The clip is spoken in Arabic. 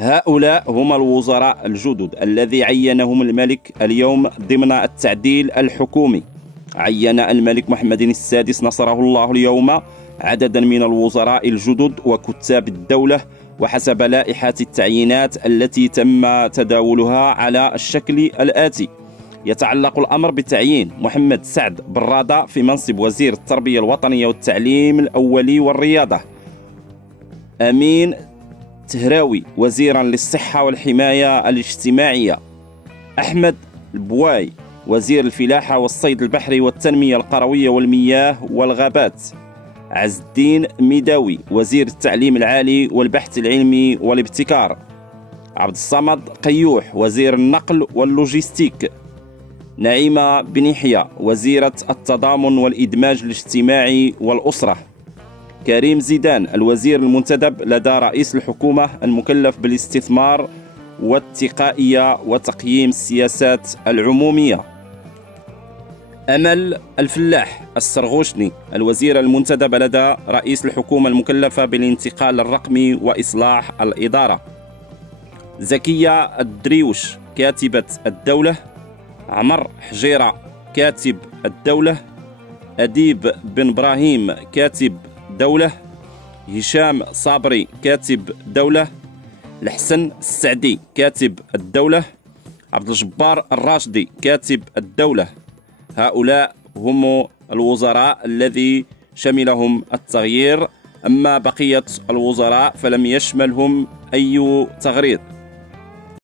هؤلاء هم الوزراء الجدد الذي عينهم الملك اليوم ضمن التعديل الحكومي. عين الملك محمد السادس نصره الله اليوم عددا من الوزراء الجدد وكتاب الدولة وحسب لائحة التعيينات التي تم تداولها على الشكل الآتي: يتعلق الأمر بتعيين محمد سعد برادة في منصب وزير التربية الوطنية والتعليم الأولي والرياضة. أمين تهراوي وزيرا للصحة والحماية الاجتماعية. أحمد البواي وزير الفلاحة والصيد البحري والتنمية القروية والمياه والغابات. عز الدين ميداوي وزير التعليم العالي والبحث العلمي والابتكار. عبد الصمد قيوح وزير النقل واللوجستيك. نعيمة بن يحيى وزيرة التضامن والإدماج الاجتماعي والأسرة. كريم زيدان الوزير المنتدب لدى رئيس الحكومة المكلف بالاستثمار والتقائية وتقييم السياسات العمومية. أمل الفلاح السرغوشني الوزير المنتدب لدى رئيس الحكومة المكلفة بالانتقال الرقمي وإصلاح الإدارة. زكية الدريوش كاتبة الدولة. عمر حجيرة كاتب الدولة. أديب بن إبراهيم كاتب دولة. هشام صابري كاتب دولة. الحسن السعدي كاتب الدولة. عبد الجبار الراشدي كاتب الدولة. هؤلاء هم الوزراء الذي شملهم التغيير، أما بقية الوزراء فلم يشملهم أي تغيير.